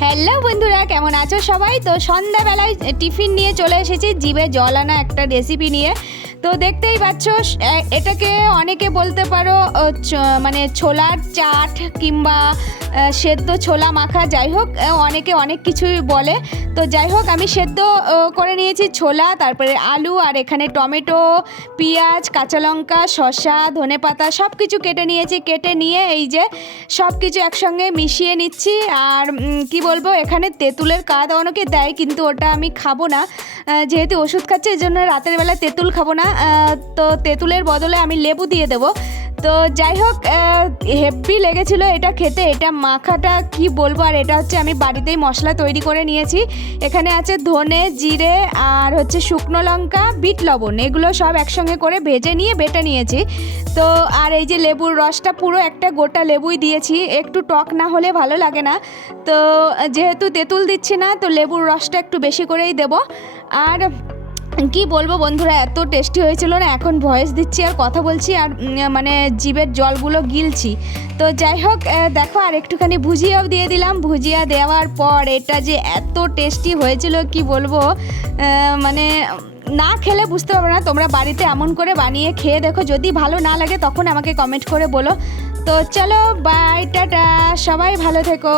Hello বন্ধুরা, কেমন আছো সবাই? তো সন্ধ্যাবেলায় টিফিন নিয়ে চলে এসেছি। জিভে জল আনা একটা রেসিপি নিয়ে। তো দেখতেই পাচ্ছ এটাকে অনেকে বলতে পারো মানে ছোলার চাট কিংবা সেদ্ধ ছোলা মাখা, যাই হোক অনেকে অনেক কিছুই বলে। তো যাই হোক, আমি সেদ্ধ করে নিয়েছি ছোলা, তারপরে আলু, আর এখানে টমেটো, পেঁয়াজ, কাঁচা লঙ্কা, শসা, ধনে পাতা সব কিছু কেটে নিয়েছি। কেটে নিয়ে এই যে সব কিছু একসঙ্গে মিশিয়ে নিচ্ছি। আর কি বলব, এখানে তেঁতুলের কাদ অনেকে দেয়, কিন্তু ওটা আমি খাব না। যেহেতু ওষুধ খাচ্ছি, এই জন্য রাতের বেলা তেঁতুল খাব না। তো তেঁতুলের বদলে আমি লেবু দিয়ে দেবো। তো যাই হোক হেভি লেগেছিল এটা খেতে। এটা মাখাটা কি বলব, আর এটা হচ্ছে আমি বাড়িতেই মশলা তৈরি করে নিয়েছি। এখানে আছে ধনে, জিরে আর হচ্ছে শুকনো লঙ্কা, বিট লবণ। এগুলো সব একসঙ্গে করে ভেজে নিয়ে বেটে নিয়েছি। তো আর এই যে লেবুর রসটা, পুরো একটা গোটা লেবুই দিয়েছি। একটু টক না হলে ভালো লাগে না। তো যেহেতু তেঁতুল দিচ্ছি না, তো লেবুর রসটা একটু বেশি করেই দেবো। আর কি বলব বন্ধুরা, এত টেস্টি হয়েছিল না, এখন ভয়েস দিচ্ছি আর কথা বলছি আর মানে জিভের জলগুলো গিলছি। তো যাই হোক দেখো আর একটুখানি ভুজিয়াও দিয়ে দিলাম। ভুজিয়া দেওয়ার পর এটা যে এত টেস্টি হয়েছিল, কি বলব মানে না খেলে বুঝতে পারবে না। তোমরা বাড়িতে এমন করে বানিয়ে খেয়ে দেখো, যদি ভালো না লাগে তখন আমাকে কমেন্ট করে বলো। তো চলো বাই টাটা, সবাই ভালো থেকো।